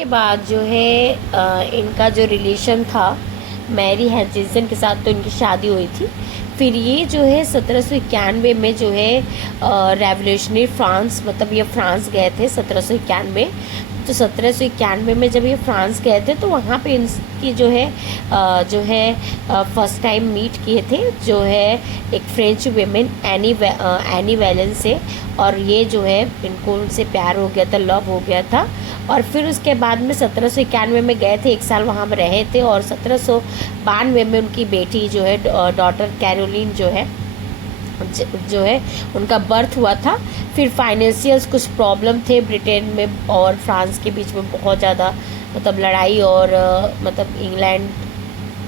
उसके बाद जो है इनका जो रिलेशन था मैरी हचिंसन के साथ, तो इनकी शादी हुई थी। फिर ये जो है 1791 में जो है रेवोल्यूशनरी फ्रांस, मतलब ये फ्रांस गए थे 1791। तो 1791 में जब ये फ्रांस गए थे तो वहाँ पे इनकी जो है फर्स्ट टाइम मीट किए थे, जो है एक फ्रेंच वेमेन एनी वैलेंस से। और ये जो है इनको उनसे प्यार हो गया था, लव हो गया था। और फिर उसके बाद में 1791 में गए थे, 1 साल वहाँ में रहे थे। और 1792 में उनकी बेटी जो है डॉटर कैरोलिन जो है उनका बर्थ हुआ था। फिर फाइनेंशियल्स कुछ प्रॉब्लम थे ब्रिटेन में और फ्रांस के बीच में, बहुत ज़्यादा मतलब लड़ाई, और मतलब इंग्लैंड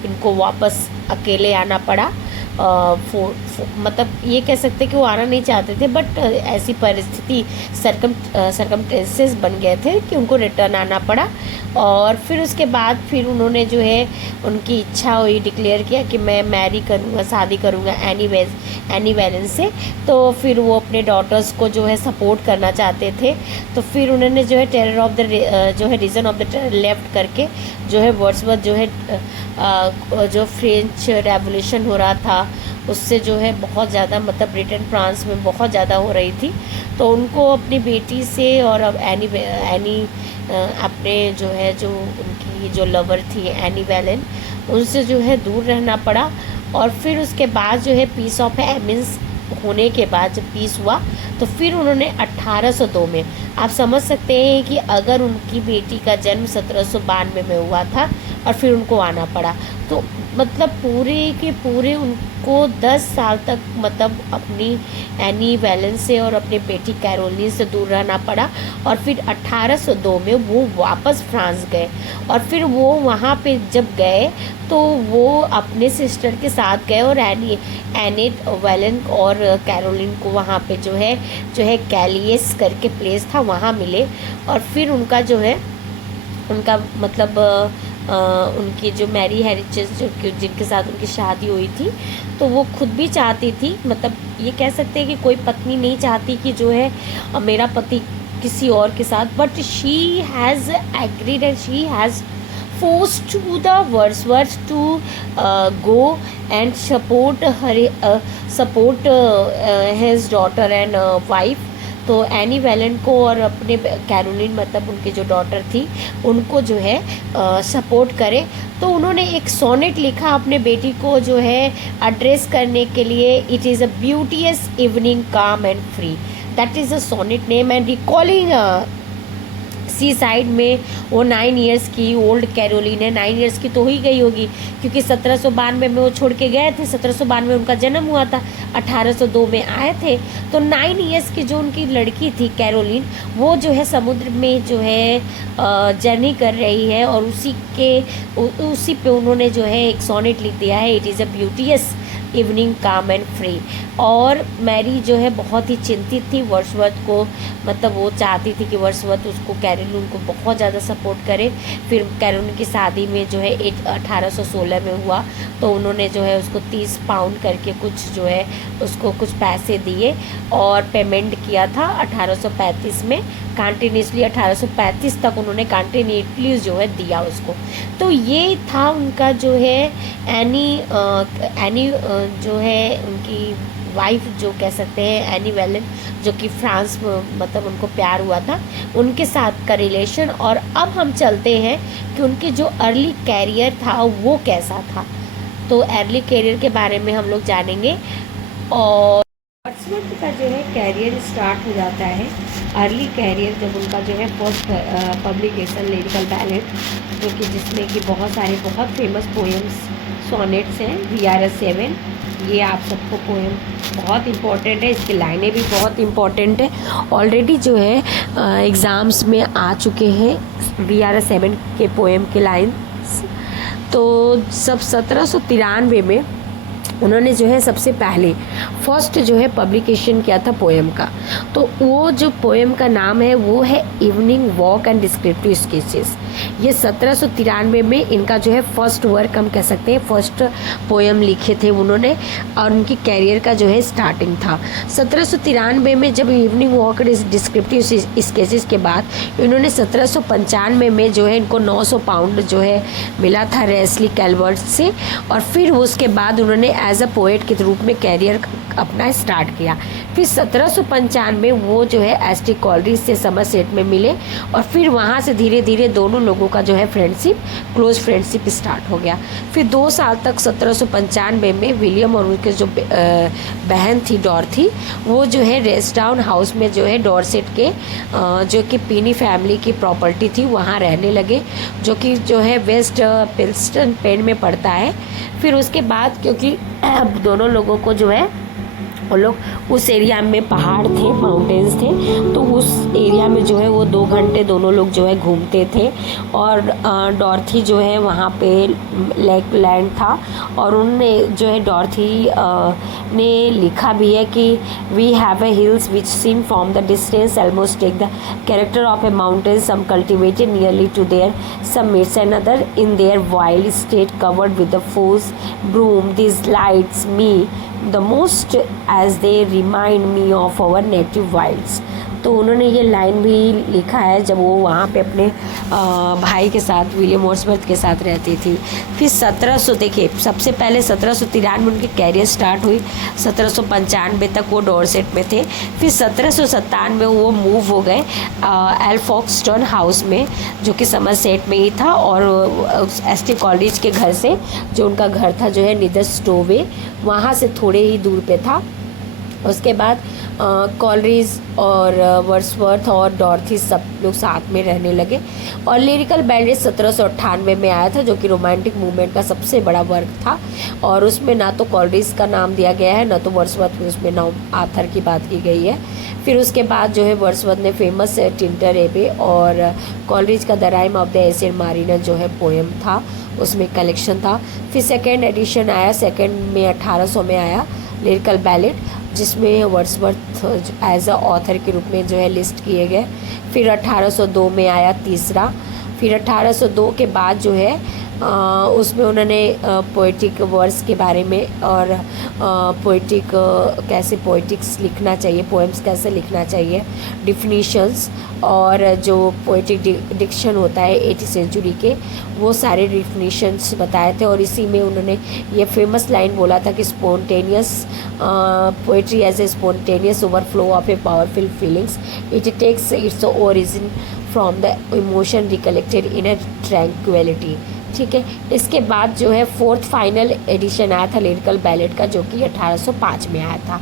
इनको वापस अकेले आना पड़ा। मतलब ये कह सकते कि वो आना नहीं चाहते थे, बट ऐसी परिस्थिति सरकमटेंसेस बन गए थे कि उनको रिटर्न आना पड़ा। और फिर उसके बाद फिर उन्होंने जो है उनकी इच्छा हुई, डिक्लेयर किया कि मैं मैरी करूँगा, शादी करूँगा एनी वैलेंस से। तो फिर वो अपने डॉटर्स को जो है सपोर्ट करना चाहते थे। तो फिर उन्होंने जो है टेरर ऑफ द जो है reason of the terror left करके जो है वर्ड्सवर्थ जो है जो फ्रेंच रेवोल्यूशन हो रहा था उससे जो है बहुत ज़्यादा, मतलब ब्रिटेन फ्रांस में बहुत ज़्यादा हो रही थी। तो उनको अपनी बेटी से और अब एनी अपने जो उनकी जो लवर थी एनी वैलेन, उनसे जो है दूर रहना पड़ा। और फिर उसके बाद जो है पीस ऑफ एमिन्स होने के बाद जब पीस हुआ तो फिर उन्होंने 1802 में, आप समझ सकते हैं कि अगर उनकी बेटी का जन्म 1792 में हुआ था और फिर उनको आना पड़ा, तो मतलब पूरे के पूरे उनको 10 साल तक मतलब अपनी एनी वैलेंस से और अपनी बेटी कैरोलिन से दूर रहना पड़ा। और फिर 1802 में वो वापस फ्रांस गए। और फिर वो वहाँ पे जब गए तो वो अपने सिस्टर के साथ गए और एनेट वैलेन और कैरोलिन को वहाँ पे जो है कैलियस करके प्लेस था वहाँ मिले। और फिर उनका जो है उनका मतलब उनकी जो मैरी हैरिचेस जिनके साथ उनकी शादी हुई थी, तो वो खुद भी चाहती थी, मतलब ये कह सकते हैं कि कोई पत्नी नहीं चाहती कि जो है मेरा पति किसी और के साथ, but she has agreed and she has forced to the Wordsworth to go and support his daughter and wife। तो एनी वैलेंट को और अपने कैरोलिन, मतलब उनकी जो डॉटर थी, उनको जो है सपोर्ट करे। तो उन्होंने एक सोनेट लिखा अपने बेटी को जो है एड्रेस करने के लिए, it is a beauteous evening calm and free, that is a sonnet name and recalling sea side में। वो 9 ईयर्स की ओल्ड कैरोलिन है, 9 ईयर्स की तो ही गई होगी क्योंकि 1792 में वो छोड़ के गए थे, 1792 में उनका जन्म हुआ था, 1802 में आए थे। तो 9 ईयर्स की जो उनकी लड़की थी कैरोलिन, वो जो है समुद्र में जो है जर्नी कर रही है। और उसी पे उन्होंने जो है एक सोनेट लिख दिया है, it is a beauteous evening calm and free. और मैरी जो है बहुत ही चिंतित थी वर्ड्सवर्थ को, मतलब वो चाहती थी कि वर्ड्सवर्थ उसको कैरोलिन को बहुत ज़्यादा सपोर्ट करे। फिर कैरोलिन की शादी में जो है 1816 में हुआ, तो उन्होंने जो है उसको 30 पाउंड करके कुछ जो है उसको कुछ पैसे दिए और पेमेंट किया था 1835 में। कंटिन्यूसली 1835 तक उन्होंने कंटिन्यूसली जो है दिया उसको। तो ये था उनका जो है एनी जो है उनकी वाइफ जो कह सकते हैं एनी वैलेन, जो कि फ्रांस में मतलब उनको प्यार हुआ था, उनके साथ का रिलेशन। और अब हम चलते हैं कि उनके जो अर्ली कैरियर था वो कैसा था। तो अर्ली कैरियर के बारे में हम लोग जानेंगे। और वर्ड्सवर्थ का जो है कैरियर स्टार्ट हो जाता है, अर्ली कैरियर जब उनका जो है फर्स्ट पब्लिकेशन लिरिकल बैलेट, जो कि जिसमें कि बहुत सारे बहुत फेमस पोएम्स सोनेट्स हैं, VRS7। ये आप सबको पोएम बहुत इम्पोर्टेंट है, इसकी लाइनें भी बहुत इम्पोर्टेंट है, ऑलरेडी जो है एग्ज़ाम्स में आ चुके हैं VRS7 के पोएम के लाइन्स। तो सब 1793 में उन्होंने जो है सबसे पहले फर्स्ट जो है पब्लिकेशन किया था पोएम का। तो वो जो पोएम का नाम है वो है evening walk and descriptive sketches. ये 1793 में इनका जो है फर्स्ट वर्क हम कह सकते हैं, फर्स्ट पोएम लिखे थे उन्होंने, और उनकी कैरियर का जो है स्टार्टिंग था। 1793 में जब इवनिंग वॉक डिस्क्रिप्टिव स्केचेस के बाद इन्होंने 1795 में जो है इनको 900 पाउंड जो है मिला था रेस्ली कैल्वर्ट से, और फिर उसके बाद उन्होंने एज अ पोएट के रूप में कैरियर अपना स्टार्ट किया। फिर 1795 वो जो है एस.टी. कॉलरिज से समरसेट में मिले, और फिर वहाँ से धीरे धीरे दोनों लोगों का जो है फ्रेंडशिप, क्लोज फ्रेंडशिप स्टार्ट हो गया। फिर 2 साल तक 1795 में विलियम और उनके जो बहन थी डॉर्थी, वो जो है रेस्टाउन हाउस में जो है डॉर्सेट के जो कि पीनी फैमिली की प्रॉपर्टी थी वहाँ रहने लगे, जो कि जो है वेस्ट पिल्स्टन पेन में पड़ता है। फिर उसके बाद क्योंकि दोनों लोगों को जो है वो लोग उस एरिया में पहाड़ थे, माउंटेन्स थे, तो उस एरिया में जो है वो 2 घंटे दोनों लोग जो है घूमते थे। और डॉर्थी जो है वहाँ पे लेक लैंड था, और उनने जो है डॉर्थी ने लिखा भी है कि we have a hills which seen from the distance almost take the character of a mountain, some cultivated nearly to their summits and other in their wild state covered with the furze broom this lights me the most as they remind me of our native wilds। तो उन्होंने ये line भी लिखा है जब वो वहाँ पे अपने भाई के साथ विलियम वर्ड्सवर्थ के साथ रहती थी। फिर 1700 देखिए, सबसे पहले 1793 में उनकी कैरियर स्टार्ट हुई, 1795 तक वो डॉर्सेट में थे। फिर 1797 में वो मूव हो गए एल्फॉक्सटन हाउस में, जो कि समरसेट में ही था, और एस.टी. कॉलरिज के घर से, जो उनका घर था जो है निदर स्टोवे, वहाँ से थोड़े ही दूर पे था। उसके बाद कॉलरिज और वर्ड्सवर्थ और डॉर्थी सब लोग साथ में रहने लगे। और लिरिकल बैलेट 1798 में आया था, जो कि रोमांटिक मूवमेंट का सबसे बड़ा वर्क था, और उसमें ना तो कॉलरिज का नाम दिया गया है, ना तो वर्ड्सवर्थ में उसमें नाम आथर की बात की गई है। फिर उसके बाद जो है वर्ड्सवर्थ ने फेमस टिंटर एबे और कॉलरिज का the rime of the acid mariner जो है पोएम था, उसमें कलेक्शन था। फिर सेकेंड एडिशन आया, सेकेंड में 1800 में आया लिरिकल बैलेट, जिसमें वर्ड्सवर्थ एज अ ऑथर के रूप में जो है लिस्ट किए गए। फिर 1802 में आया तीसरा। फिर 1802 के बाद जो है उसमें उन्होंने पोइटिक वर्स के बारे में और पोइटिक कैसे पोइटिक्स लिखना चाहिए, पोएम्स कैसे लिखना चाहिए, डिफिनीशंस और जो पोइटिक डिक्शन होता है 8वीं सेंचुरी के, वो सारे डिफिनीशंस बताए थे। और इसी में उन्होंने ये फेमस लाइन बोला था कि spontaneous poetry as a spontaneous overflow of a powerful feelings, it takes its origin from the emotion recollected in a tranquillity. ठीक है, इसके बाद जो है फोर्थ फाइनल एडिशन आया था लिरिकल बैलेट का, जो कि 1805 में आया था।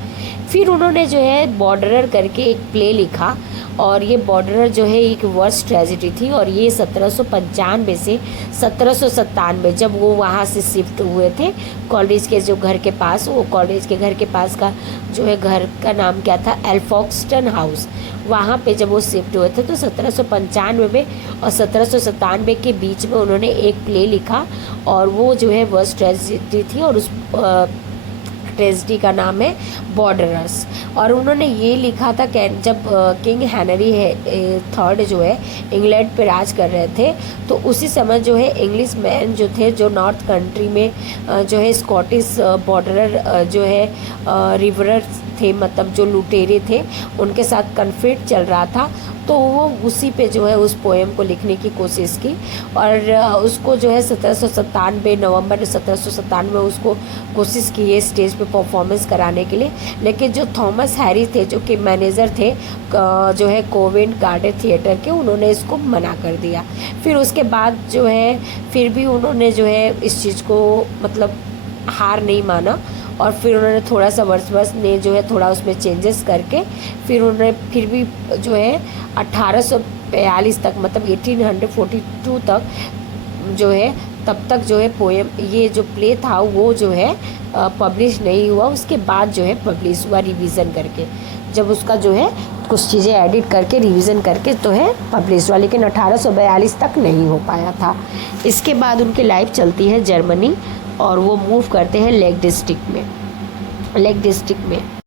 फिर उन्होंने जो है बॉर्डरर करके एक प्ले लिखा, और ये बॉर्डरर जो है एक वर्स ट्रेजिडी थी, और ये 1795 से 1797 जब वो वहाँ से शिफ्ट हुए थे कॉलेज के जो घर के पास, वो कॉलेज के घर के पास का जो है घर का नाम क्या था, एल्फॉक्सटन हाउस, वहाँ पे जब वो शिफ्ट हुए थे तो 1795 में और 1797 के बीच में उन्होंने एक प्ले लिखा, और वो जो है वर्स ट्रेजिडी थी, और उस ट्रेजिडी का नाम है बॉर्डरर्स। और उन्होंने ये लिखा था कि जब किंग हेनरी थर्ड जो है इंग्लैंड पे राज कर रहे थे, तो उसी समय जो है इंग्लिश मैन जो थे, जो नॉर्थ कंट्री में जो है स्कॉटिश बॉर्डरर जो है रिवरर थे, मतलब जो लुटेरे थे, उनके साथ कन्फ्लिक्ट चल रहा था। तो वो उसी पे जो है उस पोएम को लिखने की कोशिश की, और उसको जो है 1797 नवंबर 1797 में उसको कोशिश की है स्टेज पे परफॉर्मेंस कराने के लिए। लेकिन जो थॉमस हैरी थे, जो कि मैनेजर थे जो है कोवेंट गार्डन थिएटर के, उन्होंने इसको मना कर दिया। फिर उसके बाद जो है फिर भी उन्होंने जो है इस चीज़ को मतलब हार नहीं माना, और फिर उन्होंने थोड़ा सा वर्ड्सवर्थ ने जो है थोड़ा उसमें चेंजेस करके फिर उन्होंने फिर भी जो है 1842 तक, मतलब 1842 तक जो है, तब तक जो है पोएम, ये जो प्ले था वो जो है पब्लिश नहीं हुआ। उसके बाद जो है पब्लिश हुआ रिवीजन करके, जब उसका जो है कुछ चीज़ें एडिट करके रिवीजन करके तो है पब्लिश हुआ, लेकिन 1842 तक नहीं हो पाया था। इसके बाद उनकी लाइफ चलती है जर्मनी, और वो मूव करते हैं लेक डिस्ट्रिक्ट में। लेक डिस्ट्रिक्ट में।